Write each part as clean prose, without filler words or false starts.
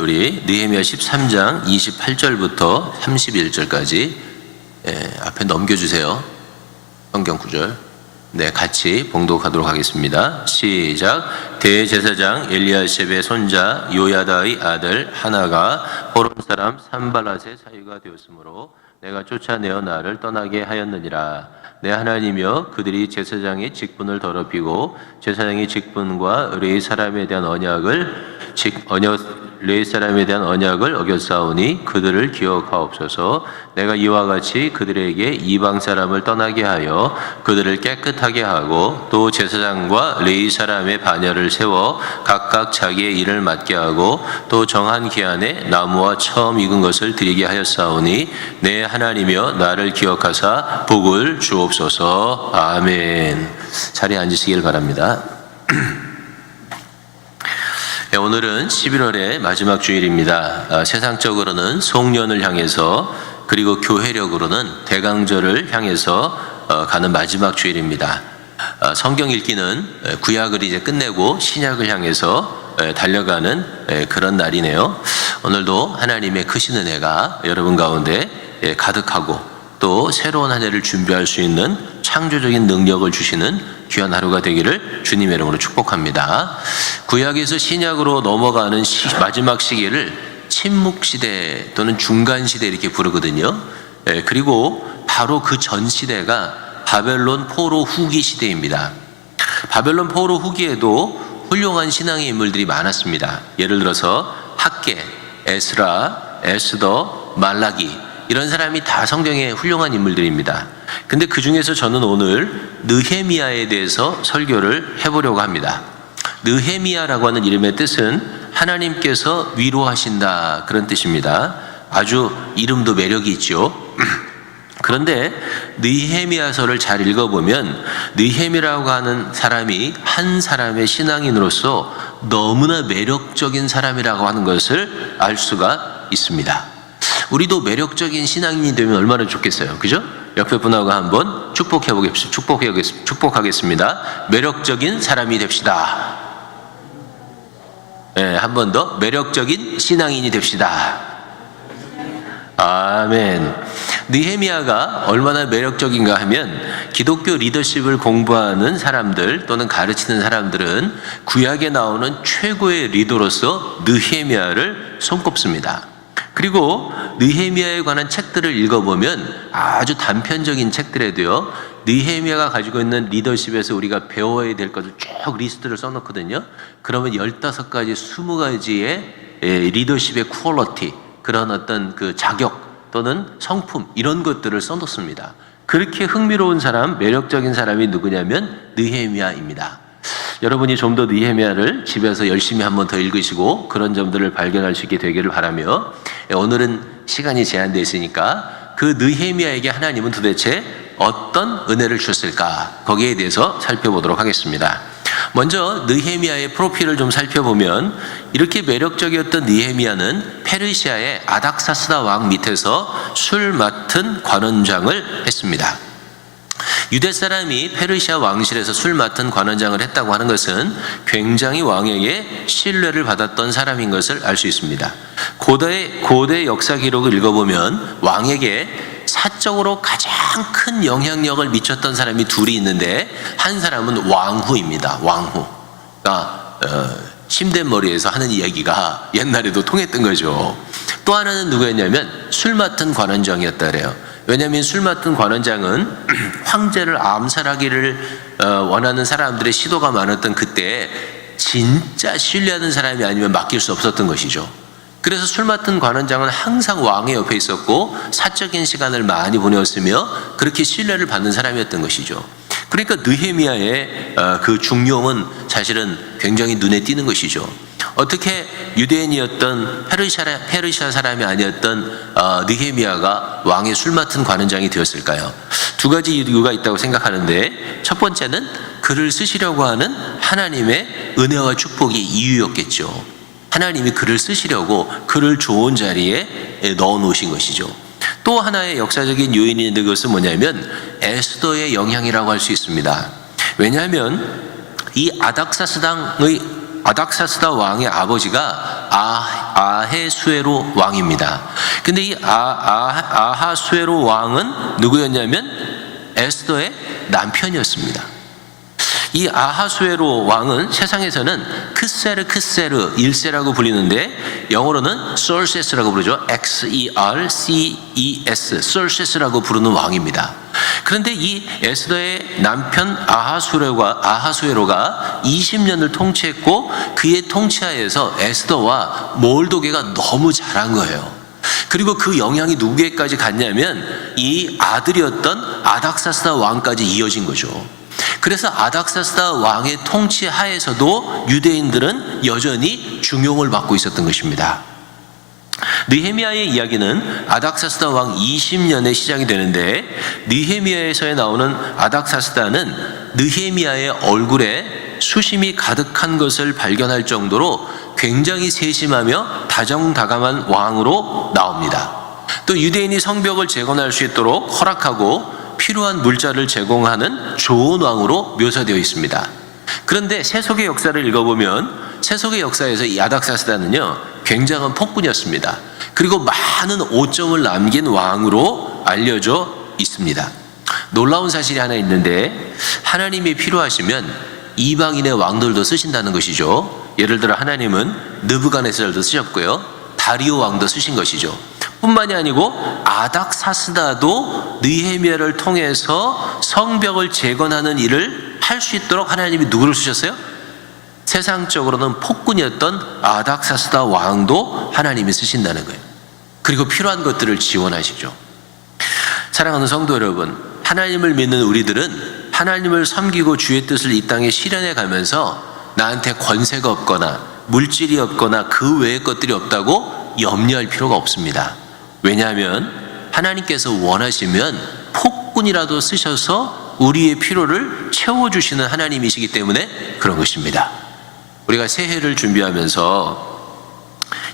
우리 느헤미야 13장 28절부터 31절까지 앞에 넘겨주세요. 성경 구절. 네, 같이 봉독하도록 하겠습니다. 시작. 대제사장 엘리야십의 손자 요야다의 아들 하나가 호론 사람 산발랏의 사위가 되었으므로 내가 쫓아내어 나를 떠나게 하였느니라. 내 하나님이여, 그들이 제사장의 직분을 더럽히고 제사장의 직분과 레위 사람에 대한 레위 사람에 대한 언약을 어겼사오니 그들을 기억하옵소서. 내가 이와 같이 그들에게 이방 사람을 떠나게 하여 그들을 깨끗하게 하고 또 제사장과 레위 사람의 반열을 세워 각각 자기의 일을 맡게 하고 또 정한 기한에 나무와 처음 익은 것을 드리게 하였사오니 내 하나님이여, 나를 기억하사 복을 주옵소서. 아멘. 자리에 앉으시길 바랍니다. 오늘은 11월의 마지막 주일입니다. 세상적으로는 송년을 향해서 그리고 교회력으로는 대강절을 향해서 가는 마지막 주일입니다. 성경 읽기는 구약을 이제 끝내고 신약을 향해서 달려가는 그런 날이네요. 오늘도 하나님의 크신 은혜가 여러분 가운데 가득하고 또 새로운 한 해를 준비할 수 있는 창조적인 능력을 주시는 귀한 하루가 되기를 주님의 이름으로 축복합니다. 구약에서 신약으로 넘어가는 마지막 시기를 침묵시대 또는 중간시대 이렇게 부르거든요. 그리고 바로 그 전 시대가 바벨론 포로 후기 시대입니다. 바벨론 포로 후기에도 훌륭한 신앙의 인물들이 많았습니다. 예를 들어서 학개, 에스라, 에스더, 말라기, 이런 사람이 다 성경의 훌륭한 인물들입니다. 근데 그 중에서 저는 오늘 느헤미야에 대해서 설교를 해보려고 합니다. 느헤미야라고 하는 이름의 뜻은 하나님께서 위로하신다, 그런 뜻입니다. 아주 이름도 매력이 있죠. 그런데 느헤미야서를 잘 읽어보면 느헤미라고 하는 사람이 한 사람의 신앙인으로서 너무나 매력적인 사람이라고 하는 것을 알 수가 있습니다. 우리도 매력적인 신앙인이 되면 얼마나 좋겠어요, 그죠? 옆에 분하고 한번 축복하겠습니다. 매력적인 사람이 됩시다. 네, 한 번 더 매력적인 신앙인이 됩시다. 아멘. 느헤미야가 얼마나 매력적인가 하면 기독교 리더십을 공부하는 사람들 또는 가르치는 사람들은 구약에 나오는 최고의 리더로서 느헤미야를 손꼽습니다. 그리고 느헤미야에 관한 책들을 읽어보면 아주 단편적인 책들에도요, 느헤미야가 가지고 있는 리더십에서 우리가 배워야 될 것을 쭉 리스트를 써놓거든요. 그러면 15가지, 20가지의 리더십의 퀄리티, 그런 어떤 그 자격 또는 성품, 이런 것들을 써놓습니다. 그렇게 흥미로운 사람, 매력적인 사람이 누구냐면 느헤미야입니다. 여러분이 좀 더 느헤미야를 집에서 열심히 한 번 더 읽으시고 그런 점들을 발견할 수 있게 되기를 바라며, 오늘은 시간이 제한되어 있으니까 그 느헤미야에게 하나님은 도대체 어떤 은혜를 주셨을까, 거기에 대해서 살펴보도록 하겠습니다. 먼저 느헤미야의 프로필을 좀 살펴보면 이렇게 매력적이었던 느헤미야는 페르시아의 아닥사스다 왕 밑에서 술 맡은 관원장을 했습니다. 유대 사람이 페르시아 왕실에서 술 맡은 관원장을 했다고 하는 것은 굉장히 왕에게 신뢰를 받았던 사람인 것을 알 수 있습니다. 고대 역사 기록을 읽어보면 왕에게 사적으로 가장 큰 영향력을 미쳤던 사람이 둘이 있는데, 한 사람은 왕후입니다. 왕후. 그러니까 침대머리에서 하는 이야기가 옛날에도 통했던 거죠. 또 하나는 누구였냐면 술 맡은 관원장이었다 그래요. 왜냐하면 술 맡은 관원장은 황제를 암살하기를 원하는 사람들의 시도가 많았던 그때 진짜 신뢰하는 사람이 아니면 맡길 수 없었던 것이죠. 그래서 술 맡은 관원장은 항상 왕의 옆에 있었고 사적인 시간을 많이 보내었으며 그렇게 신뢰를 받는 사람이었던 것이죠. 그러니까 느헤미야의 그 중용은 사실은 굉장히 눈에 띄는 것이죠. 어떻게 유대인이었던 페르시아 사람이 아니었던 느헤미야가 왕의 술 맡은 관원장이 되었을까요? 두 가지 이유가 있다고 생각하는데, 첫 번째는 그를 쓰시려고 하는 하나님의 은혜와 축복이 이유였겠죠. 하나님이 그를 쓰시려고 그를 좋은 자리에 넣어 놓으신 것이죠. 또 하나의 역사적인 요인이 있는 것은 뭐냐면 에스더의 영향이라고 할 수 있습니다. 왜냐하면 이 아닥사스다 왕의 아버지가 아하수에로 왕입니다. 근데 이 아하수에로 왕은 누구였냐면 에스더의 남편이었습니다. 이 아하수에로 왕은 세상에서는 크세르 1세라고 불리는데 영어로는 솔세스라고 부르죠. XERCES 솔세스라고 부르는 왕입니다. 그런데 이 에스더의 남편 아하수에로가 20년을 통치했고 그의 통치하에서 에스더와 몰도게가 너무 잘한 거예요. 그리고 그 영향이 누구에게까지 갔냐면 이 아들이었던 아닥사스다 왕까지 이어진 거죠. 그래서 아닥사스다 왕의 통치 하에서도 유대인들은 여전히 중용을 받고 있었던 것입니다. 느헤미야의 이야기는 아닥사스다 왕 20년에 시작이 되는데 느헤미야에서 나오는 아닥사스다는 느헤미야의 얼굴에 수심이 가득한 것을 발견할 정도로 굉장히 세심하며 다정다감한 왕으로 나옵니다. 또 유대인이 성벽을 재건할 수 있도록 허락하고 필요한 물자를 제공하는 좋은 왕으로 묘사되어 있습니다. 그런데 세속의 역사를 읽어보면 세속의 역사에서 이 아닥사스다는요 굉장한 폭군이었습니다. 그리고 많은 오점을 남긴 왕으로 알려져 있습니다. 놀라운 사실이 하나 있는데 하나님이 필요하시면 이방인의 왕들도 쓰신다는 것이죠. 예를 들어 하나님은 느부갓네살도 쓰셨고요, 다리오 왕도 쓰신 것이죠. 뿐만이 아니고 아닥사스다도 느헤미야를 통해서 성벽을 재건하는 일을 할 수 있도록 하나님이 누구를 쓰셨어요? 세상적으로는 폭군이었던 아닥사스다 왕도 하나님이 쓰신다는 거예요. 그리고 필요한 것들을 지원하시죠. 사랑하는 성도 여러분, 하나님을 믿는 우리들은 하나님을 섬기고 주의 뜻을 이 땅에 실현해 가면서 나한테 권세가 없거나 물질이 없거나 그 외의 것들이 없다고 염려할 필요가 없습니다. 왜냐하면 하나님께서 원하시면 폭군이라도 쓰셔서 우리의 필요를 채워주시는 하나님이시기 때문에 그런 것입니다. 우리가 새해를 준비하면서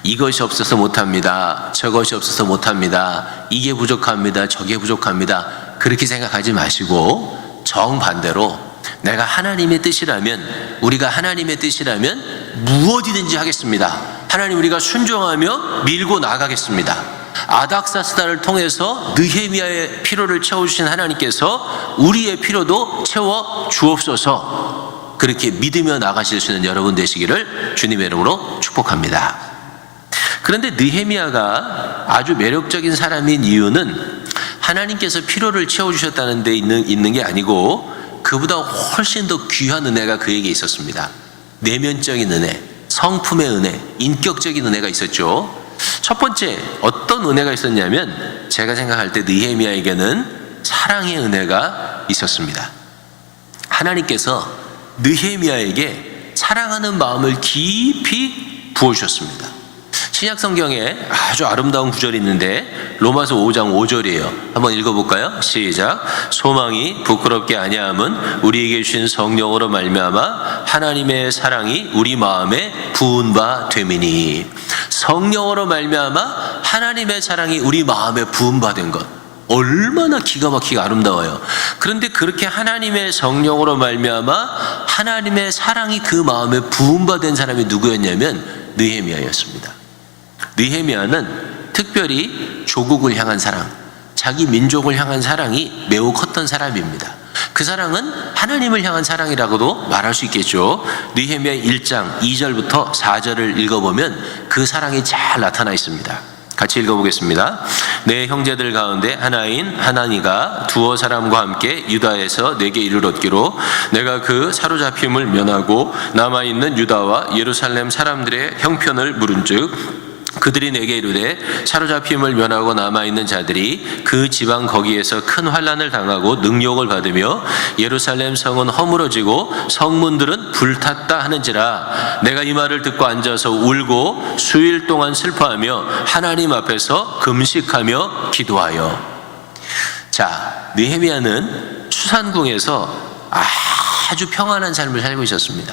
이것이 없어서 못합니다, 저것이 없어서 못합니다, 이게 부족합니다, 저게 부족합니다, 그렇게 생각하지 마시고 정반대로 내가 하나님의 뜻이라면, 우리가 하나님의 뜻이라면 무엇이든지 하겠습니다. 하나님 우리가 순종하며 밀고 나가겠습니다. 아닥사스다를 통해서 느헤미야의 필요를 채워주신 하나님께서 우리의 필요도 채워 주옵소서. 그렇게 믿으며 나가실 수 있는 여러분 되시기를 주님의 이름으로 축복합니다. 그런데 느헤미야가 아주 매력적인 사람인 이유는 하나님께서 필요를 채워주셨다는 데 있는 게 아니고 그보다 훨씬 더 귀한 은혜가 그에게 있었습니다. 내면적인 은혜, 성품의 은혜, 인격적인 은혜가 있었죠. 첫 번째 어떤 은혜가 있었냐면 제가 생각할 때 느헤미야에게는 사랑의 은혜가 있었습니다. 하나님께서 느헤미야에게 사랑하는 마음을 깊이 부어주셨습니다. 신약 성경에 아주 아름다운 구절이 있는데 로마서 5장 5절이에요. 한번 읽어볼까요? 시작. 소망이 부끄럽게 아니함은 우리에게 주신 성령으로 말미암아 하나님의 사랑이 우리 마음에 부은 바 됨이니. 성령으로 말미암아 하나님의 사랑이 우리 마음에 부은 바 된 것, 얼마나 기가 막히게 아름다워요. 그런데 그렇게 하나님의 성령으로 말미암아 하나님의 사랑이 그 마음에 부은 바 된 사람이 누구였냐면 느헤미야였습니다. 느헤미야는 특별히 조국을 향한 사랑, 자기 민족을 향한 사랑이 매우 컸던 사람입니다. 그 사랑은 하나님을 향한 사랑이라고도 말할 수 있겠죠. 느헤미야 1장 2절부터 4절을 읽어보면 그 사랑이 잘 나타나 있습니다. 같이 읽어보겠습니다. 내 형제들 가운데 하나인 하나니가 두어 사람과 함께 유다에서 내게 이르렀기로 내가 그 사로잡힘을 면하고 남아있는 유다와 예루살렘 사람들의 형편을 물은즉 그들이 내게 이르되 사로잡힘을 면하고 남아있는 자들이 그 지방 거기에서 큰 환난을 당하고 능욕을 받으며 예루살렘 성은 허물어지고 성문들은 불탔다 하는지라. 내가 이 말을 듣고 앉아서 울고 수일 동안 슬퍼하며 하나님 앞에서 금식하며 기도하여. 자, 느헤미야는 수산궁에서 아주 평안한 삶을 살고 있었습니다.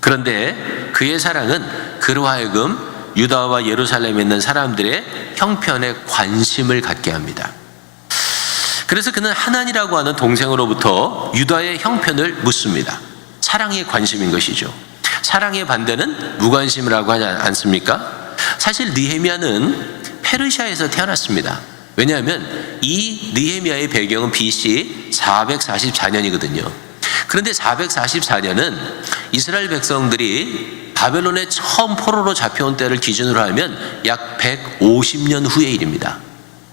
그런데 그의 사랑은 그로 하여금 유다와 예루살렘에 있는 사람들의 형편에 관심을 갖게 합니다. 그래서 그는 하난이라고 하는 동생으로부터 유다의 형편을 묻습니다. 사랑의 관심인 것이죠. 사랑의 반대는 무관심이라고 하지 않습니까? 사실 느헤미야는 페르시아에서 태어났습니다. 왜냐하면 이 느헤미야의 배경은 BC 444년이거든요. 그런데 444년은 이스라엘 백성들이 바벨론에 처음 포로로 잡혀온 때를 기준으로 하면 약 150년 후의 일입니다.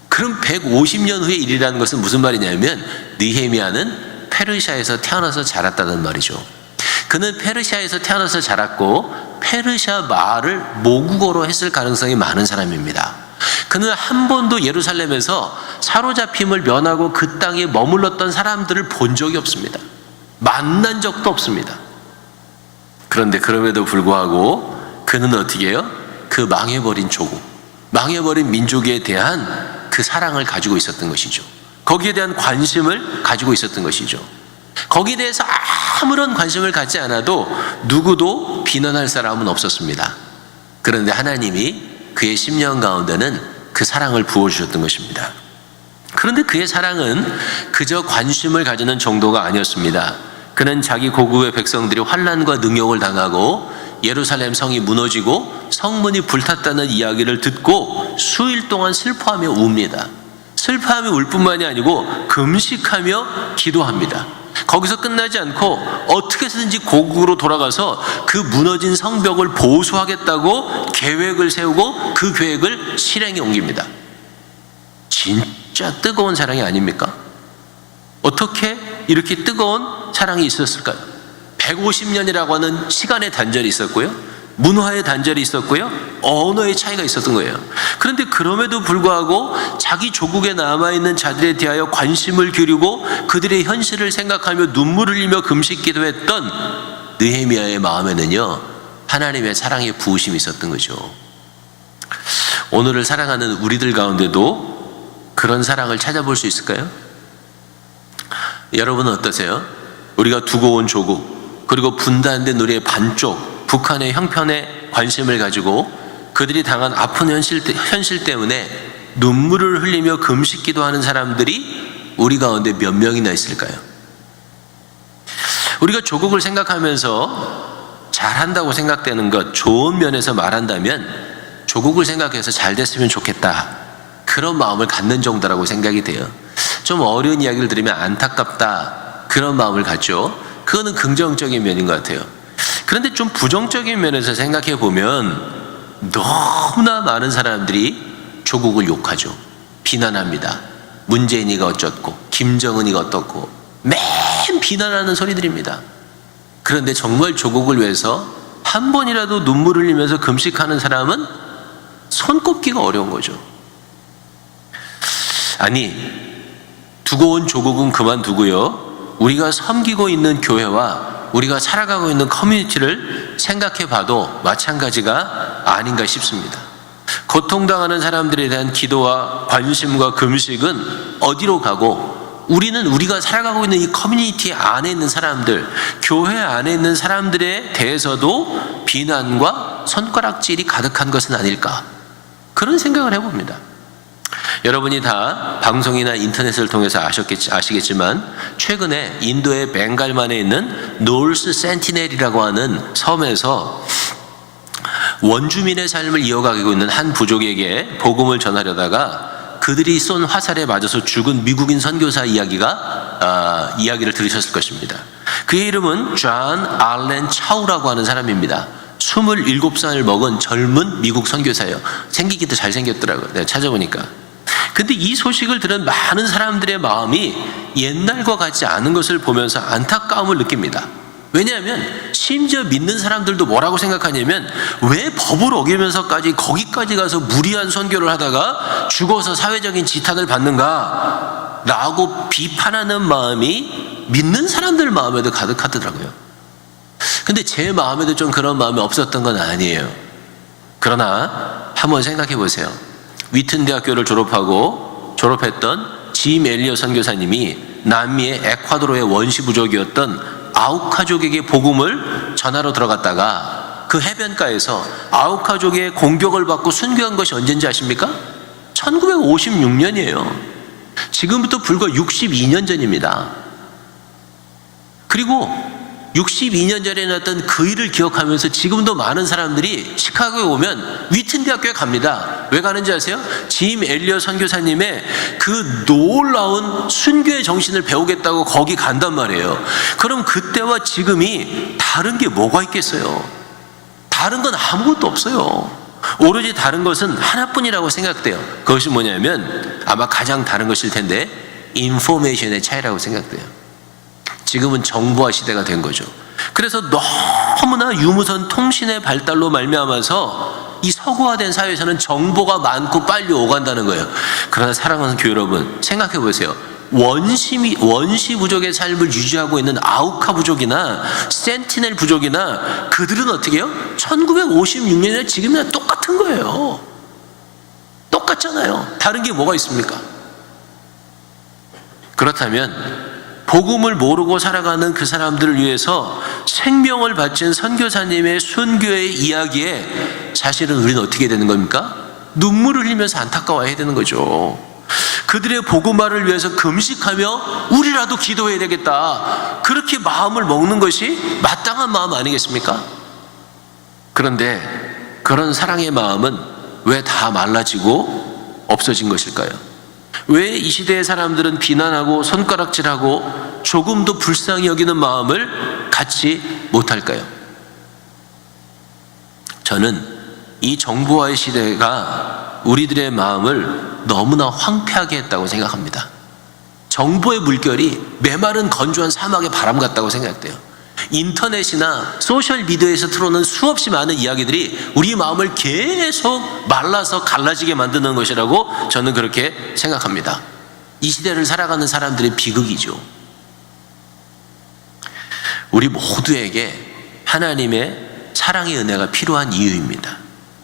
그럼 150년 후의 일이라는 것은 무슨 말이냐면 느헤미야는 페르시아에서 태어나서 자랐다는 말이죠. 그는 페르시아에서 태어나서 자랐고 페르시아 말을 모국어로 했을 가능성이 많은 사람입니다. 그는 한 번도 예루살렘에서 사로잡힘을 면하고 그 땅에 머물렀던 사람들을 본 적이 없습니다. 만난 적도 없습니다. 그런데 그럼에도 불구하고 그는 어떻게 해요? 그 망해버린 조국, 망해버린 민족에 대한 그 사랑을 가지고 있었던 것이죠. 거기에 대한 관심을 가지고 있었던 것이죠. 거기에 대해서 아무런 관심을 갖지 않아도 누구도 비난할 사람은 없었습니다. 그런데 하나님이 그의 심령 가운데는 그 사랑을 부어주셨던 것입니다. 그런데 그의 사랑은 그저 관심을 가지는 정도가 아니었습니다. 그는 자기 고국의 백성들이 환난과 능욕을 당하고 예루살렘 성이 무너지고 성문이 불탔다는 이야기를 듣고 수일 동안 슬퍼하며 웁니다. 슬퍼하며 울 뿐만이 아니고 금식하며 기도합니다. 거기서 끝나지 않고 어떻게 해서든지 고국으로 돌아가서 그 무너진 성벽을 보수하겠다고 계획을 세우고 그 계획을 실행에 옮깁니다. 진짜 뜨거운 사랑이 아닙니까? 어떻게 이렇게 뜨거운 사랑이 있었을까요? 150년이라고 하는 시간의 단절이 있었고요, 문화의 단절이 있었고요, 언어의 차이가 있었던 거예요. 그런데 그럼에도 불구하고 자기 조국에 남아있는 자들에 대하여 관심을 기울이고 그들의 현실을 생각하며 눈물을 흘리며 금식 기도했던 느헤미야의 마음에는요, 하나님의 사랑의 부으심이 있었던 거죠. 오늘을 사랑하는 우리들 가운데도 그런 사랑을 찾아볼 수 있을까요? 여러분은 어떠세요? 우리가 두고 온 조국, 그리고 분단된 우리의 반쪽 북한의 형편에 관심을 가지고 그들이 당한 아픈 현실 때문에 눈물을 흘리며 금식 기도하는 사람들이 우리 가운데 몇 명이나 있을까요? 우리가 조국을 생각하면서 잘한다고 생각되는 것, 좋은 면에서 말한다면 조국을 생각해서 잘 됐으면 좋겠다, 그런 마음을 갖는 정도라고 생각이 돼요. 좀 어려운 이야기를 들으면 안타깝다, 그런 마음을 갖죠. 그거는 긍정적인 면인 것 같아요. 그런데 좀 부정적인 면에서 생각해 보면 너무나 많은 사람들이 조국을 욕하죠. 비난합니다. 문재인이가 어쩌고 김정은이가 어떻고 맨 비난하는 소리들입니다. 그런데 정말 조국을 위해서 한 번이라도 눈물을 흘리면서 금식하는 사람은 손꼽기가 어려운 거죠. 아니, 두고 온 조국은 그만두고요, 우리가 섬기고 있는 교회와 우리가 살아가고 있는 커뮤니티를 생각해 봐도 마찬가지가 아닌가 싶습니다. 고통당하는 사람들에 대한 기도와 관심과 금식은 어디로 가고, 우리는 우리가 살아가고 있는 이 커뮤니티 안에 있는 사람들, 교회 안에 있는 사람들에 대해서도 비난과 손가락질이 가득한 것은 아닐까, 그런 생각을 해봅니다. 여러분이 다 방송이나 인터넷을 통해서 아시겠지만 최근에 인도의 벵갈만에 있는 노스 센티넬이라고 하는 섬에서 원주민의 삶을 이어가고 있는 한 부족에게 복음을 전하려다가 그들이 쏜 화살에 맞아서 죽은 미국인 선교사 이야기를 들으셨을 것입니다. 그의 이름은 존 알렌 차우라고 하는 사람입니다. 27살을 먹은 젊은 미국 선교사예요. 생기기도 잘생겼더라고요, 내가 찾아보니까. 근데 이 소식을 들은 많은 사람들의 마음이 옛날과 같지 않은 것을 보면서 안타까움을 느낍니다. 왜냐하면 심지어 믿는 사람들도 뭐라고 생각하냐면, 왜 법을 어기면서까지 거기까지 가서 무리한 선교를 하다가 죽어서 사회적인 지탄을 받는가 라고 비판하는 마음이 믿는 사람들 마음에도 가득하더라고요. 근데 제 마음에도 좀 그런 마음이 없었던 건 아니에요. 그러나 한번 생각해 보세요. 위튼 대학교를 졸업했던 짐 엘리어 선교사님이 남미의 에콰도르의 원시 부족이었던 아우카족에게 복음을 전하러 들어갔다가 그 해변가에서 아우카족의 공격을 받고 순교한 것이 언젠지 아십니까? 1956년이에요. 지금부터 불과 62년 전입니다. 그리고 62년 전에 났던 그 일을 기억하면서 지금도 많은 사람들이 시카고에 오면 위튼 대학교에 갑니다. 왜 가는지 아세요? 짐 엘리엇 선교사님의 그 놀라운 순교의 정신을 배우겠다고 거기 간단 말이에요. 그럼 그때와 지금이 다른 게 뭐가 있겠어요? 다른 건 아무것도 없어요. 오로지 다른 것은 하나뿐이라고 생각돼요. 그것이 뭐냐면 아마 가장 다른 것일 텐데 인포메이션의 차이라고 생각돼요. 지금은 정보화 시대가 된 거죠. 그래서 너무나 유무선 통신의 발달로 말미암아서 이 서구화된 사회에서는 정보가 많고 빨리 오간다는 거예요. 그러나 사랑하는 교회 여러분, 생각해 보세요. 원시 부족의 삶을 유지하고 있는 아우카 부족이나 센티넬 부족이나 그들은 어떻게 해요? 1956년이나 지금이나 똑같은 거예요. 똑같잖아요. 다른 게 뭐가 있습니까? 그렇다면 복음을 모르고 살아가는 그 사람들을 위해서 생명을 바친 선교사님의 순교의 이야기에 사실은 우리는 어떻게 되는 겁니까? 눈물을 흘리면서 안타까워해야 되는 거죠. 그들의 복음화를 위해서 금식하며 우리라도 기도해야 되겠다, 그렇게 마음을 먹는 것이 마땅한 마음 아니겠습니까? 그런데 그런 사랑의 마음은 왜 다 말라지고 없어진 것일까요? 왜 이 시대의 사람들은 비난하고 손가락질하고 조금도 불쌍히 여기는 마음을 갖지 못할까요? 저는 이 정보화의 시대가 우리들의 마음을 너무나 황폐하게 했다고 생각합니다. 정보의 물결이 메마른 건조한 사막의 바람 같다고 생각돼요. 인터넷이나 소셜미디어에서 들어오는 수없이 많은 이야기들이 우리 마음을 계속 말라서 갈라지게 만드는 것이라고 저는 그렇게 생각합니다. 이 시대를 살아가는 사람들의 비극이죠. 우리 모두에게 하나님의 사랑의 은혜가 필요한 이유입니다.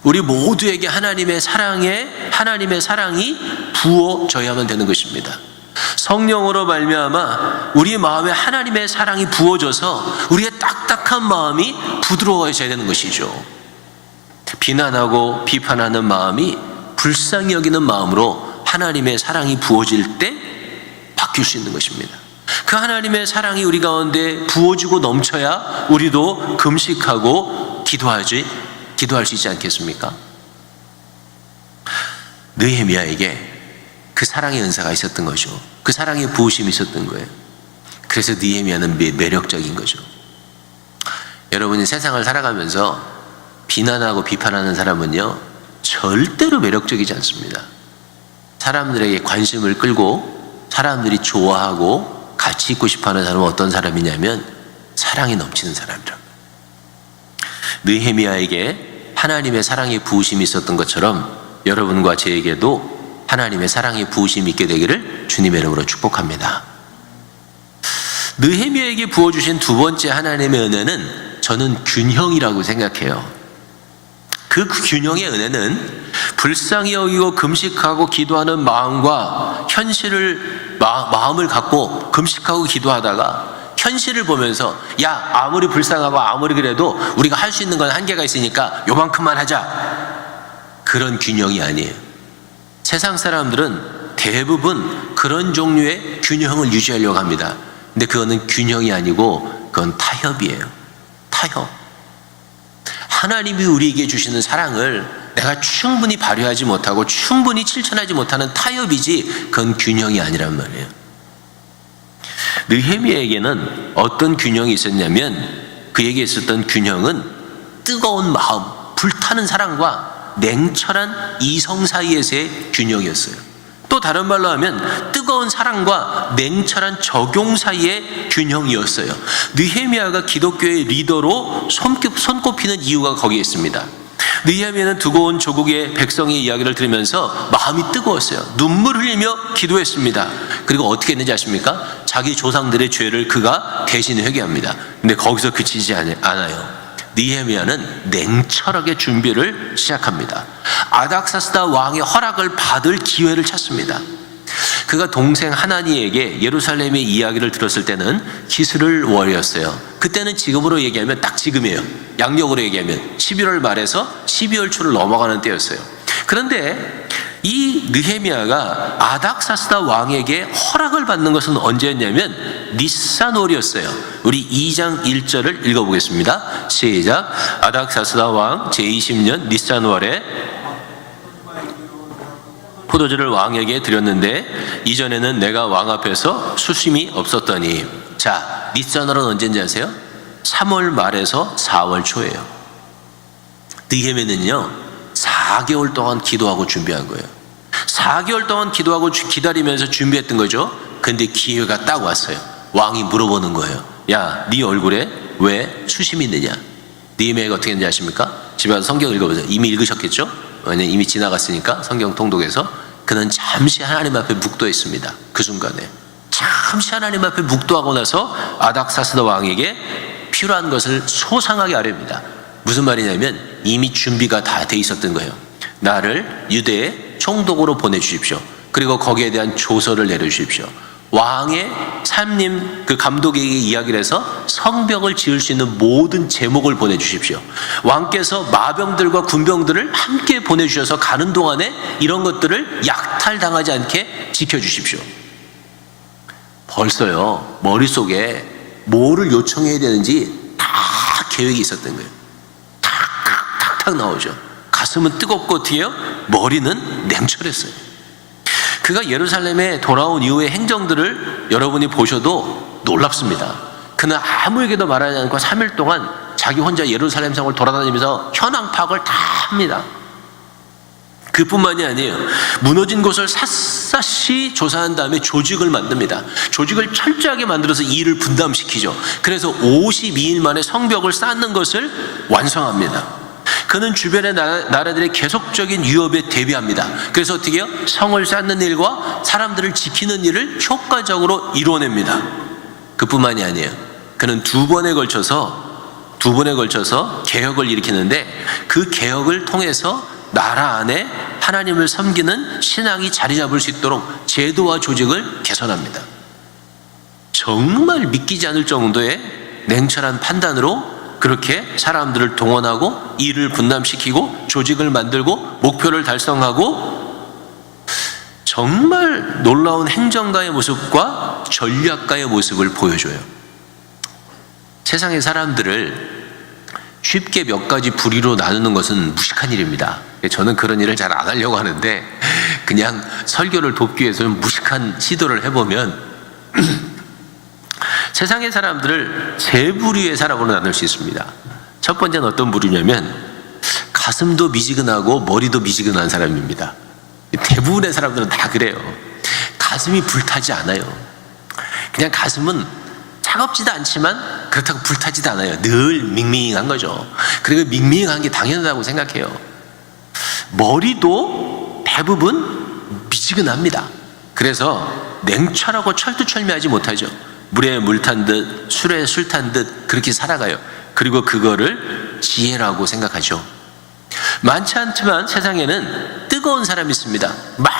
우리 모두에게 하나님의 사랑이 부어져야만 되는 것입니다. 성령으로 말미암아 우리 마음에 하나님의 사랑이 부어져서 우리의 딱딱한 마음이 부드러워져야 되는 것이죠. 비난하고 비판하는 마음이 불쌍히 여기는 마음으로 하나님의 사랑이 부어질 때 바뀔 수 있는 것입니다. 그 하나님의 사랑이 우리 가운데 부어지고 넘쳐야 우리도 금식하고 기도할 수 있지 않겠습니까? 느헤미야에게 그 사랑의 은사가 있었던 거죠. 그 사랑의 부으심이 있었던 거예요. 그래서 느헤미야는 매력적인 거죠. 여러분이 세상을 살아가면서 비난하고 비판하는 사람은요, 절대로 매력적이지 않습니다. 사람들에게 관심을 끌고 사람들이 좋아하고 같이 있고 싶어하는 사람은 어떤 사람이냐면 사랑이 넘치는 사람이라고. 느헤미야에게 하나님의 사랑의 부으심이 있었던 것처럼 여러분과 저에게도 하나님의 사랑의 부으심이 있게 되기를 주님의 이름으로 축복합니다. 느헤미야에게 부어주신 두 번째 하나님의 은혜는 저는 균형이라고 생각해요. 그 균형의 은혜는 불쌍히 여기고 금식하고 기도하는 마음과 마음을 갖고 금식하고 기도하다가 현실을 보면서 야, 아무리 불쌍하고 아무리 그래도 우리가 할 수 있는 건 한계가 있으니까 요만큼만 하자, 그런 균형이 아니에요. 세상 사람들은 대부분 그런 종류의 균형을 유지하려고 합니다. 근데 그거는 균형이 아니고 그건 타협이에요. 타협. 하나님이 우리에게 주시는 사랑을 내가 충분히 발휘하지 못하고 충분히 실천하지 못하는 타협이지 그건 균형이 아니란 말이에요. 느헤미야에게는 어떤 균형이 있었냐면 그에게 있었던 균형은 뜨거운 마음, 불타는 사랑과 냉철한 이성 사이에서의 균형이었어요. 또 다른 말로 하면 뜨거운 사랑과 냉철한 적용 사이의 균형이었어요. 느헤미야가 기독교의 리더로 손꼽히는 이유가 거기에 있습니다. 느헤미야는 두고 온 조국의 백성의 이야기를 들으면서 마음이 뜨거웠어요. 눈물 흘리며 기도했습니다. 그리고 어떻게 했는지 아십니까? 자기 조상들의 죄를 그가 대신 회개합니다. 근데 거기서 그치지 않아요. 느헤미야는 냉철하게 준비를 시작합니다. 아닥사스다 왕의 허락을 받을 기회를 찾습니다. 그가 동생 하나니에게 예루살렘의 이야기를 들었을 때는 기스를 월이었어요. 그때는 지금으로 얘기하면 딱 지금이에요. 양력으로 얘기하면 11월 말에서 12월 초를 넘어가는 때였어요. 그런데 이 느헤미야가 아닥사스다 왕에게 허락을 받는 것은 언제였냐면 니산월이었어요. 우리 2장 1절을 읽어보겠습니다. 시작. 아닥사스다 왕 제20년 니산월에 포도주를 왕에게 드렸는데 이전에는 내가 왕 앞에서 수심이 없었더니. 자, 니산월은 언제인지 아세요? 3월 말에서 4월 초예요. 느헤미야는요 4개월 동안 기도하고 준비한 거예요. 4개월 동안 기도하고 기다리면서 준비했던 거죠. 근데 기회가 딱 왔어요. 왕이 물어보는 거예요. 야, 네 얼굴에 왜 수심이 있느냐? 느헤미야가 어떻게 했는지 아십니까? 집에 가서 성경 읽어보세요. 이미 읽으셨겠죠? 왜냐면 이미 지나갔으니까 성경 통독에서. 그는 잠시 하나님 앞에 묵도했습니다. 그 순간에 잠시 하나님 앞에 묵도하고 나서 아닥사스다 왕에게 필요한 것을 소상하게 아뢰입니다. 무슨 말이냐면 이미 준비가 다 돼 있었던 거예요. 나를 유대의 총독으로 보내주십시오. 그리고 거기에 대한 조서를 내려주십시오. 왕의 삶님 그 감독에게 이야기를 해서 성벽을 지을 수 있는 모든 제목을 보내주십시오. 왕께서 마병들과 군병들을 함께 보내주셔서 가는 동안에 이런 것들을 약탈당하지 않게 지켜주십시오. 벌써요 머릿속에 뭐를 요청해야 되는지 다 계획이 있었던 거예요. 탁탁탁탁 나오죠. 가슴은 뜨겁고 어떻게요? 머리는 냉철했어요. 그가 예루살렘에 돌아온 이후의 행정들을 여러분이 보셔도 놀랍습니다. 그는 아무에게도 말하지 않고 3일 동안 자기 혼자 예루살렘 성을 돌아다니면서 현황 파악을 다 합니다. 그뿐만이 아니에요. 무너진 곳을 샅샅이 조사한 다음에 조직을 만듭니다. 조직을 철저하게 만들어서 일을 분담시키죠. 그래서 52일 만에 성벽을 쌓는 것을 완성합니다. 그는 주변의 나라들의 계속적인 위협에 대비합니다. 그래서 어떻게 해요? 성을 쌓는 일과 사람들을 지키는 일을 효과적으로 이루어냅니다. 그뿐만이 아니에요. 그는 두 번에 걸쳐서 개혁을 일으키는데 그 개혁을 통해서 나라 안에 하나님을 섬기는 신앙이 자리 잡을 수 있도록 제도와 조직을 개선합니다. 정말 믿기지 않을 정도의 냉철한 판단으로 그렇게 사람들을 동원하고 일을 분담시키고 조직을 만들고 목표를 달성하고 정말 놀라운 행정가의 모습과 전략가의 모습을 보여줘요. 세상의 사람들을 쉽게 몇 가지 부류로 나누는 것은 무식한 일입니다. 저는 그런 일을 잘 안 하려고 하는데 그냥 설교를 돕기 위해서는 무식한 시도를 해보면 세상의 사람들을 세 부류의 사람으로 나눌 수 있습니다. 첫 번째는 어떤 부류냐면 가슴도 미지근하고 머리도 미지근한 사람입니다. 대부분의 사람들은 다 그래요. 가슴이 불타지 않아요. 그냥 가슴은 차갑지도 않지만 그렇다고 불타지도 않아요. 늘 밍밍한 거죠. 그리고 밍밍한 게 당연하다고 생각해요. 머리도 대부분 미지근합니다. 그래서 냉철하고 철두철미하지 못하죠. 물에 물 탄 듯 술에 술 탄 듯 그렇게 살아가요. 그리고 그거를 지혜라고 생각하죠. 많지 않지만 세상에는 뜨거운 사람이 있습니다. 막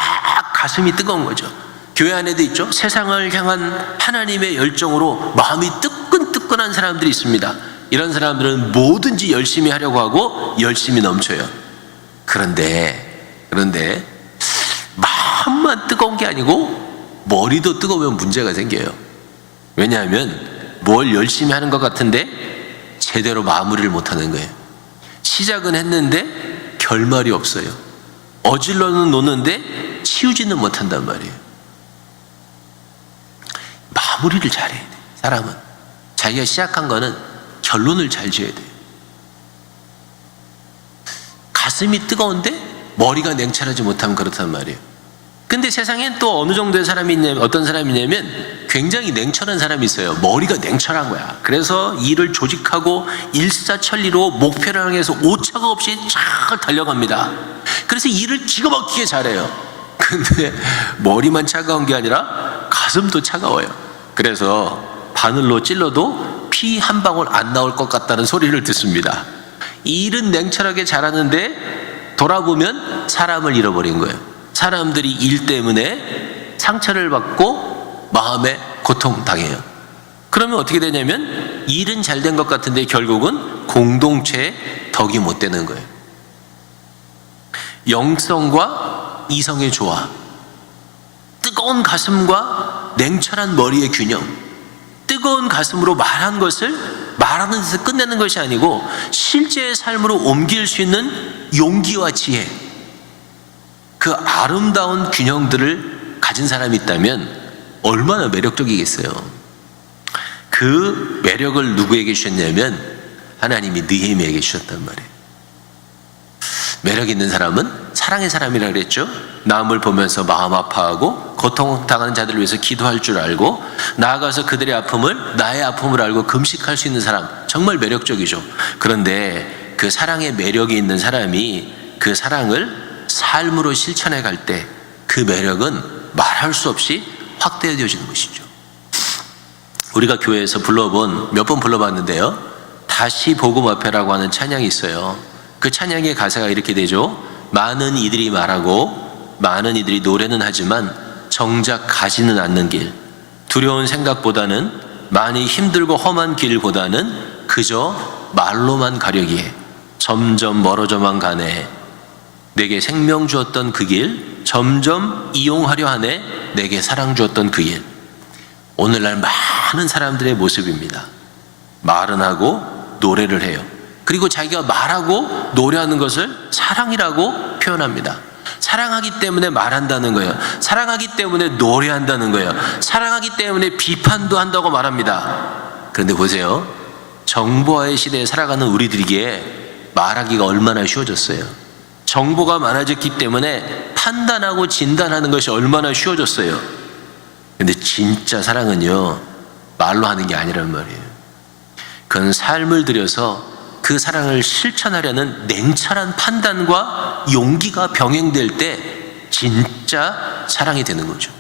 가슴이 뜨거운 거죠. 교회 안에도 있죠. 세상을 향한 하나님의 열정으로 마음이 뜨끈뜨끈한 사람들이 있습니다. 이런 사람들은 뭐든지 열심히 하려고 하고 열심히 넘쳐요. 그런데 마음만 뜨거운 게 아니고 머리도 뜨거우면 문제가 생겨요. 왜냐하면 뭘 열심히 하는 것 같은데 제대로 마무리를 못하는 거예요. 시작은 했는데 결말이 없어요. 어질러는 노는데 치우지는 못한단 말이에요. 마무리를 잘해야 돼요. 사람은 자기가 시작한 거는 결론을 잘 지어야 돼요. 가슴이 뜨거운데 머리가 냉철하지 못하면 그렇단 말이에요. 근데 세상엔 또 어느 정도의 사람이 있냐면 어떤 사람이 있냐면 굉장히 냉철한 사람이 있어요. 머리가 냉철한 거야. 그래서 일을 조직하고 일사천리로 목표를 향해서 오차가 없이 쫙 달려갑니다. 그래서 일을 기가 막히게 잘해요. 근데 머리만 차가운 게 아니라 가슴도 차가워요. 그래서 바늘로 찔러도 피 한 방울 안 나올 것 같다는 소리를 듣습니다. 일은 냉철하게 잘하는데 돌아보면 사람을 잃어버린 거예요. 사람들이 일 때문에 상처를 받고 마음에 고통당해요. 그러면 어떻게 되냐면 일은 잘 된 것 같은데 결국은 공동체에 덕이 못 되는 거예요. 영성과 이성의 조화, 뜨거운 가슴과 냉철한 머리의 균형, 뜨거운 가슴으로 말한 것을 말하는 데서 끝내는 것이 아니고 실제의 삶으로 옮길 수 있는 용기와 지혜, 그 아름다운 균형들을 가진 사람이 있다면 얼마나 매력적이겠어요. 그 매력을 누구에게 주셨냐면 하나님이 느헤미야에게 주셨단 말이에요. 매력 있는 사람은 사랑의 사람이라 그랬죠. 남을 보면서 마음 아파하고 고통당하는 자들을 위해서 기도할 줄 알고 나아가서 그들의 아픔을 나의 아픔을 알고 금식할 수 있는 사람, 정말 매력적이죠. 그런데 그 사랑의 매력이 있는 사람이 그 사랑을 삶으로 실천해 갈 때 그 매력은 말할 수 없이 확대되어지는 것이죠. 우리가 교회에서 몇 번 불러봤는데요, 다시 복음 앞에라고 하는 찬양이 있어요. 그 찬양의 가사가 이렇게 되죠. 많은 이들이 말하고 많은 이들이 노래는 하지만 정작 가지는 않는 길, 두려운 생각보다는 많이 힘들고 험한 길보다는 그저 말로만 가려기에 점점 멀어져만 가네. 내게 생명 주었던 그 길, 점점 이용하려 하네. 내게 사랑 주었던 그 길. 오늘날 많은 사람들의 모습입니다. 말은 하고 노래를 해요. 그리고 자기가 말하고 노래하는 것을 사랑이라고 표현합니다. 사랑하기 때문에 말한다는 거예요. 사랑하기 때문에 노래한다는 거예요. 사랑하기 때문에 비판도 한다고 말합니다. 그런데 보세요, 정보화의 시대에 살아가는 우리들에게 말하기가 얼마나 쉬워졌어요. 정보가 많아졌기 때문에 판단하고 진단하는 것이 얼마나 쉬워졌어요. 그런데 진짜 사랑은요, 말로 하는 게 아니란 말이에요. 그건 삶을 들여서 그 사랑을 실천하려는 냉철한 판단과 용기가 병행될 때 진짜 사랑이 되는 거죠.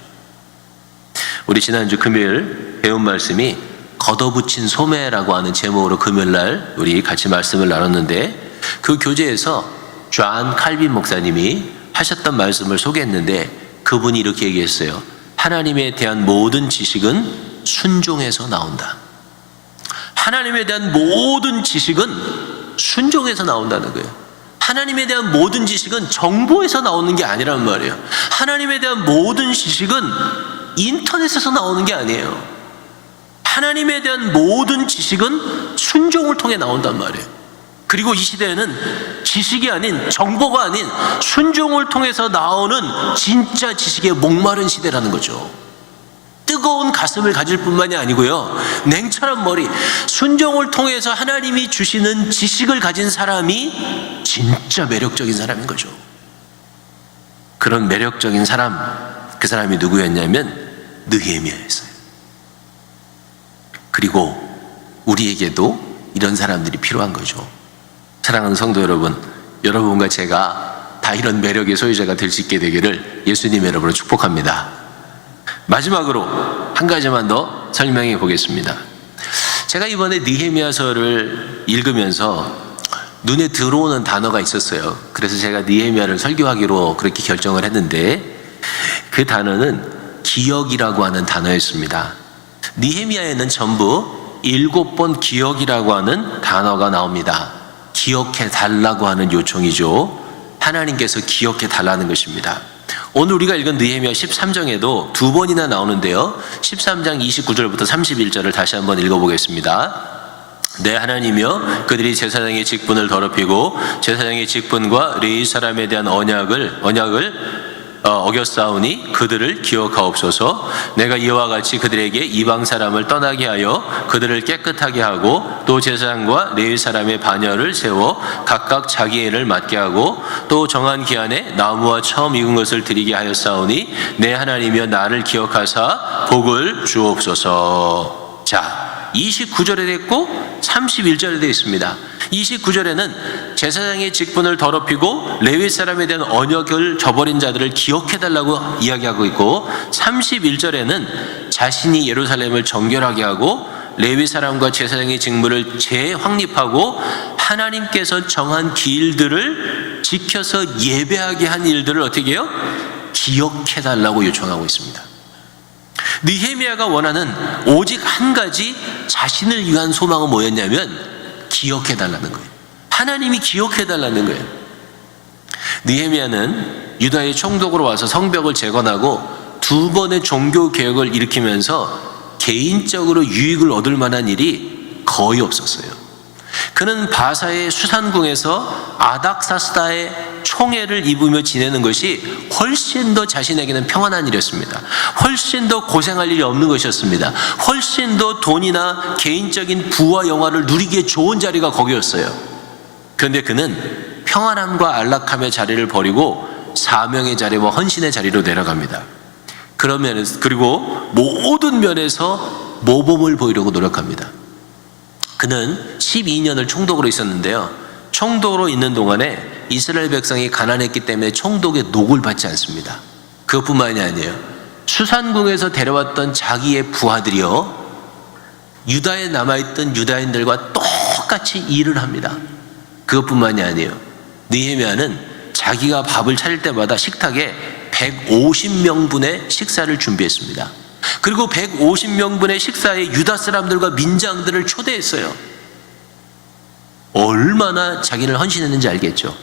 우리 지난주 금요일 배운 말씀이 걷어붙인 소매라고 하는 제목으로 금요일날 우리 같이 말씀을 나눴는데, 그 교재에서 존 칼빈 목사님이 하셨던 말씀을 소개했는데 그분이 이렇게 얘기했어요. 하나님에 대한 모든 지식은 순종에서 나온다. 하나님에 대한 모든 지식은 순종에서 나온다는 거예요. 하나님에 대한 모든 지식은 정보에서 나오는 게 아니란 말이에요. 하나님에 대한 모든 지식은 인터넷에서 나오는 게 아니에요. 하나님에 대한 모든 지식은 순종을 통해 나온단 말이에요. 그리고 이 시대에는 지식이 아닌, 정보가 아닌 순종을 통해서 나오는 진짜 지식에 목마른 시대라는 거죠. 뜨거운 가슴을 가질 뿐만이 아니고요, 냉철한 머리, 순종을 통해서 하나님이 주시는 지식을 가진 사람이 진짜 매력적인 사람인 거죠. 그런 매력적인 사람, 그 사람이 누구였냐면 느헤미야였어요. 그리고 우리에게도 이런 사람들이 필요한 거죠. 사랑하는 성도 여러분, 여러분과 제가 다 이런 매력의 소유자가 될 수 있게 되기를 예수님의 이름으로 축복합니다. 마지막으로 한 가지만 더 설명해 보겠습니다. 제가 이번에 느헤미야서를 읽으면서 눈에 들어오는 단어가 있었어요. 그래서 제가 느헤미야를 설교하기로 그렇게 결정을 했는데, 그 단어는 기억이라고 하는 단어였습니다. 느헤미야에는 전부 7번 기억이라고 하는 단어가 나옵니다. 기억해 달라고 하는 요청이죠. 하나님께서 기억해 달라는 것입니다. 오늘 우리가 읽은 느헤미야 13장에도 2번이나 나오는데요, 13장 29절부터 31절을 다시 한번 읽어보겠습니다. 내 하나님이여, 그들이 제사장의 직분을 더럽히고 제사장의 직분과 레위 사람에 대한 언약을 어겼사오니 그들을 기억하옵소서. 내가 이와 같이 그들에게 이방 사람을 떠나게 하여 그들을 깨끗하게 하고 또 제사장과 레위 사람의 반열을 세워 각각 자기 일을 맡게 하고 또 정한 기한에 나무와 처음 익은 것을 드리게 하였사오니 내 하나님이여, 나를 기억하사 복을 주옵소서. 자, 29절에 됐고 31절에 되어 있습니다. 29절에는 제사장의 직분을 더럽히고 레위 사람에 대한 언약을 저버린 자들을 기억해달라고 이야기하고 있고, 31절에는 자신이 예루살렘을 정결하게 하고 레위 사람과 제사장의 직무를 재확립하고 하나님께서 정한 길들을 지켜서 예배하게 한 일들을 어떻게 해요? 기억해달라고 요청하고 있습니다. 느헤미야가 원하는 오직 한 가지 자신을 위한 소망은 뭐였냐면 기억해달라는 거예요. 하나님이 기억해달라는 거예요. 느헤미야는 유다의 총독으로 와서 성벽을 재건하고 2번의 종교 개혁을 일으키면서 개인적으로 유익을 얻을 만한 일이 거의 없었어요. 그는 바사의 수산궁에서 아닥사스다의 총애를 입으며 지내는 것이 훨씬 더 자신에게는 평안한 일이었습니다. 훨씬 더 고생할 일이 없는 것이었습니다. 훨씬 더 돈이나 개인적인 부와 영화를 누리기에 좋은 자리가 거기였어요. 그런데 그는 평안함과 안락함의 자리를 버리고 사명의 자리와 헌신의 자리로 내려갑니다. 그리고 모든 면에서 모범을 보이려고 노력합니다. 그는 12년을 총독으로 있었는데요, 총독으로 있는 동안에 이스라엘 백성이 가난했기 때문에 총독의 녹을 받지 않습니다. 그것뿐만이 아니에요. 수산궁에서 데려왔던 자기의 부하들이요, 유다에 남아있던 유다인들과 똑같이 일을 합니다. 그것뿐만이 아니에요. 느헤미야는 자기가 밥을 차릴 때마다 식탁에 150명분의 식사를 준비했습니다. 그리고 150명분의 식사에 유다 사람들과 민장들을 초대했어요. 얼마나 자기를 헌신했는지 알겠죠.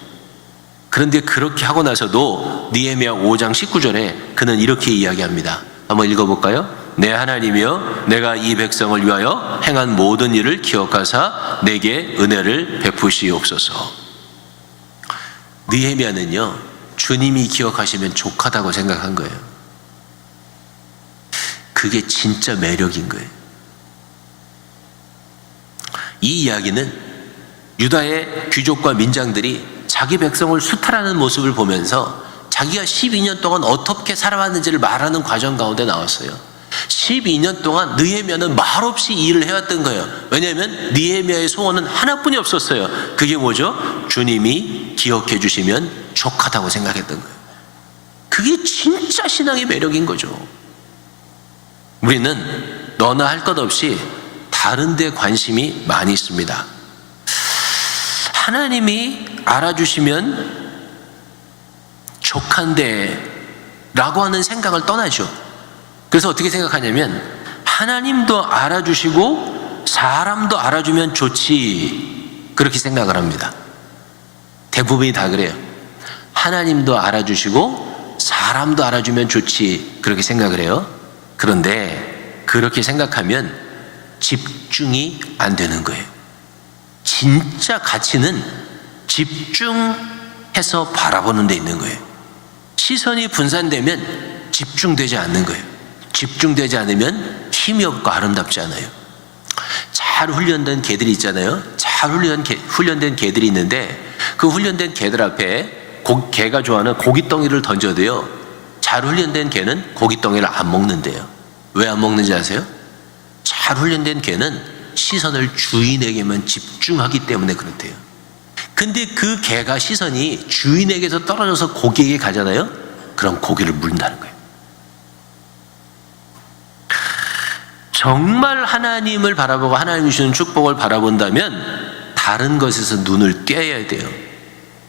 그런데 그렇게 하고 나서도 느헤미야 5장 19절에 그는 이렇게 이야기합니다. 한번 읽어볼까요? 내 하나님이여, 내가 이 백성을 위하여 행한 모든 일을 기억하사 내게 은혜를 베푸시옵소서. 느헤미야는요, 주님이 기억하시면 족하다고 생각한 거예요. 그게 진짜 매력인 거예요. 이 이야기는 유다의 귀족과 민장들이 자기 백성을 수탈하는 모습을 보면서 자기가 12년 동안 어떻게 살아왔는지를 말하는 과정 가운데 나왔어요. 12년 동안 느헤미야는 말없이 일을 해왔던 거예요. 왜냐하면 느헤미야의 소원은 하나뿐이 없었어요. 그게 뭐죠? 주님이 기억해 주시면 족하다고 생각했던 거예요. 그게 진짜 신앙의 매력인 거죠. 우리는 너나 할 것 없이 다른 데 관심이 많이 있습니다. 하나님이 알아주시면 족한데 라고 하는 생각을 떠나죠. 그래서 어떻게 생각하냐면, 하나님도 알아주시고 사람도 알아주면 좋지, 그렇게 생각을 합니다. 대부분이 다 그래요. 하나님도 알아주시고 사람도 알아주면 좋지, 그렇게 생각을 해요. 그런데 그렇게 생각하면 집중이 안 되는 거예요. 진짜 가치는 집중해서 바라보는 데 있는 거예요. 시선이 분산되면 집중되지 않는 거예요. 집중되지 않으면 힘이 없고 아름답지 않아요. 잘 훈련된 개들이 있잖아요. 잘 훈련된 개들이 있는데 그 훈련된 개들 앞에 개가 좋아하는 고깃덩이를 던져도요, 잘 훈련된 개는 고깃덩이를 안 먹는데요. 왜 안 먹는지 아세요? 잘 훈련된 개는 시선을 주인에게만 집중하기 때문에 그렇대요. 근데 그 개가 시선이 주인에게서 떨어져서 고기에게 가잖아요. 그럼 고기를 물린다는 거예요. 정말 하나님을 바라보고 하나님이 주는 축복을 바라본다면 다른 것에서 눈을 떼야 돼요.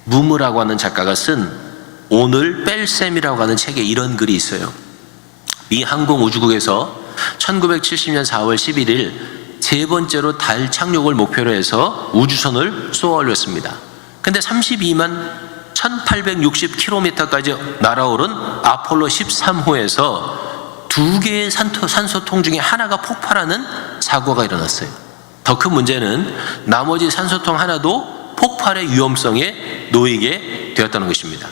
무무라고 하는 작가가 쓴 오늘 뺄셈이라고 하는 책에 이런 글이 있어요. 미 항공우주국에서 1970년 4월 11일 세 번째로 달 착륙을 목표로 해서 우주선을 쏘아 올렸습니다. 근데 32만 1860km까지 날아오른 아폴로 13호에서 2개의 산소통 중에 하나가 폭발하는 사고가 일어났어요. 더 큰 문제는 나머지 산소통 하나도 폭발의 위험성에 놓이게 되었다는 것입니다.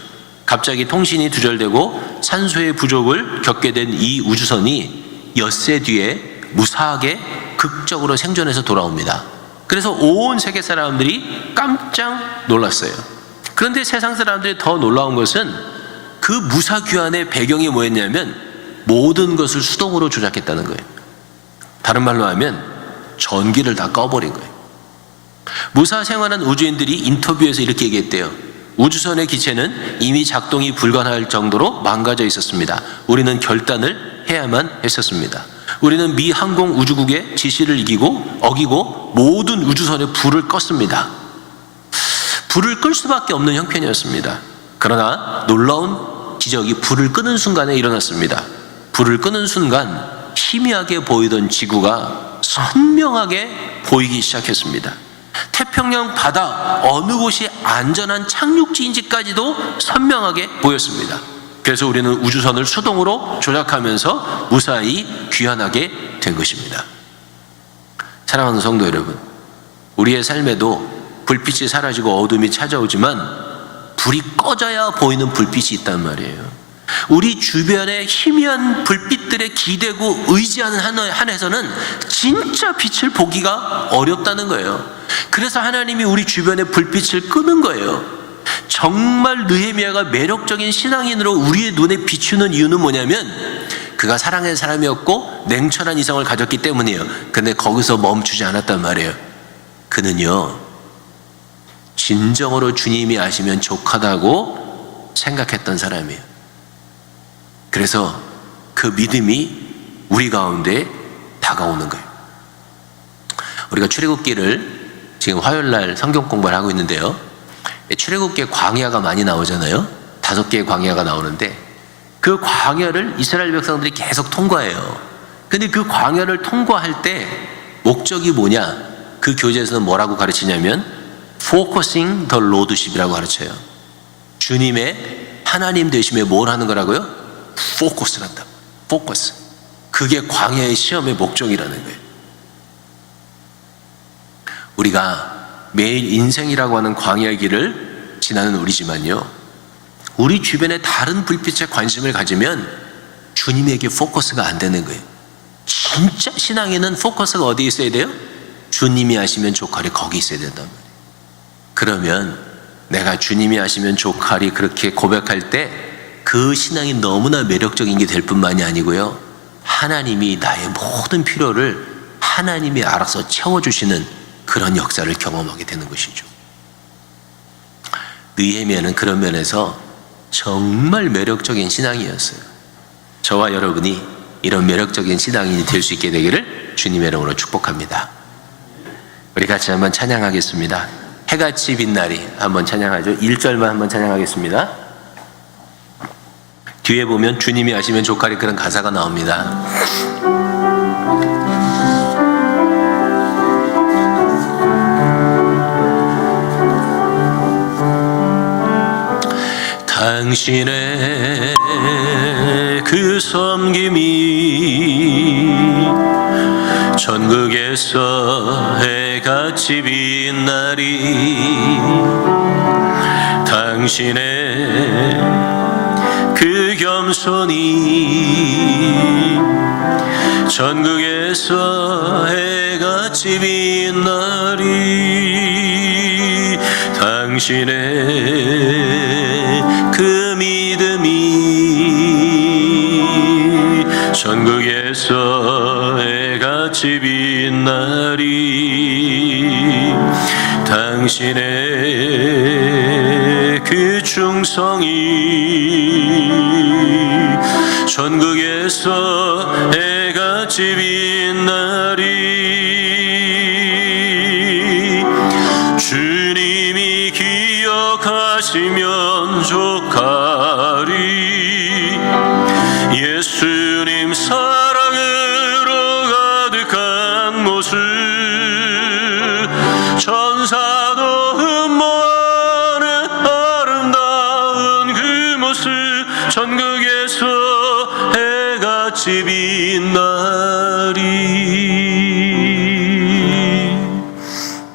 갑자기 통신이 두절되고 산소의 부족을 겪게 된 이 우주선이 엿새 뒤에 무사하게 극적으로 생존해서 돌아옵니다. 그래서 온 세계 사람들이 깜짝 놀랐어요. 그런데 세상 사람들이 더 놀라운 것은 그 무사귀환의 배경이 뭐였냐면 모든 것을 수동으로 조작했다는 거예요. 다른 말로 하면 전기를 다 꺼버린 거예요. 무사 생활한 우주인들이 인터뷰에서 이렇게 얘기했대요. 우주선의 기체는 이미 작동이 불가능할 정도로 망가져 있었습니다. 우리는 결단을 해야만 했었습니다. 우리는 미 항공우주국의 지시를 어기고 모든 우주선의 불을 껐습니다. 불을 끌 수밖에 없는 형편이었습니다. 그러나 놀라운 기적이 불을 끄는 순간에 일어났습니다. 불을 끄는 순간 희미하게 보이던 지구가 선명하게 보이기 시작했습니다. 태평양 바다 어느 곳이 안전한 착륙지인지까지도 선명하게 보였습니다. 그래서 우리는 우주선을 수동으로 조작하면서 무사히 귀환하게 된 것입니다. 사랑하는 성도 여러분, 우리의 삶에도 불빛이 사라지고 어둠이 찾아오지만 불이 꺼져야 보이는 불빛이 있단 말이에요. 우리 주변의 희미한 불빛들에 기대고 의지하는 한에서는 진짜 빛을 보기가 어렵다는 거예요. 그래서 하나님이 우리 주변의 불빛을 끄는 거예요. 정말 느헤미야가 매력적인 신앙인으로 우리의 눈에 비추는 이유는 뭐냐면 그가 사랑의 사람이었고 냉철한 이성을 가졌기 때문이에요. 근데 거기서 멈추지 않았단 말이에요. 그는요, 진정으로 주님이 아시면 족하다고 생각했던 사람이에요. 그래서 그 믿음이 우리 가운데 다가오는 거예요. 우리가 출애굽기를 지금 화요일날 성경 공부를 하고 있는데요, 출애굽기에 광야가 많이 나오잖아요. 5개의 광야가 나오는데 그 광야를 이스라엘 백성들이 계속 통과해요. 근데 그 광야를 통과할 때 목적이 뭐냐? 그 교재에서는 뭐라고 가르치냐면 Focusing the Lordship이라고 가르쳐요. 주님의 하나님 되심에 뭘 하는 거라고요? 포커스를 한다. 포커스. 그게 광야의 시험의 목적이라는 거예요. 우리가 매일 인생이라고 하는 광야의 길을 지나는 우리지만요, 우리 주변에 다른 불빛에 관심을 가지면 주님에게 포커스가 안 되는 거예요. 진짜 신앙에는 포커스가 어디에 있어야 돼요? 주님이 아시면 족하리, 거기 있어야 된단 말이에요. 그러면 내가 주님이 아시면 족하리 그렇게 고백할 때 그 신앙이 너무나 매력적인 게 될 뿐만이 아니고요, 하나님이 나의 모든 필요를 하나님이 알아서 채워주시는 그런 역사를 경험하게 되는 것이죠. 느헤미야는 그런 면에서 정말 매력적인 신앙이었어요. 저와 여러분이 이런 매력적인 신앙인이 될 수 있게 되기를 주님의 이름으로 축복합니다. 우리 같이 한번 찬양하겠습니다. 해같이 빛나리 한번 찬양하죠. 1절만 한번 찬양하겠습니다. 뒤에 보면 주님이 아시면 족하리 그런 가사가 나옵니다. 당신의 그 섬김이 전국에서 해같이 빛나리. 당신의 그 겸손이 전국에서 해같이 빛나리. 당신의 그 믿음이 전국에서 해같이 빛나리. 당신의 그 충성이 전국에서 해같이 빛나리. 주님이 기억하시면 족하리. 예수님 사랑으로 가득한 모습 천사도 흠모하는 아름다운 그 모습 전국에서 해같이 빛나리.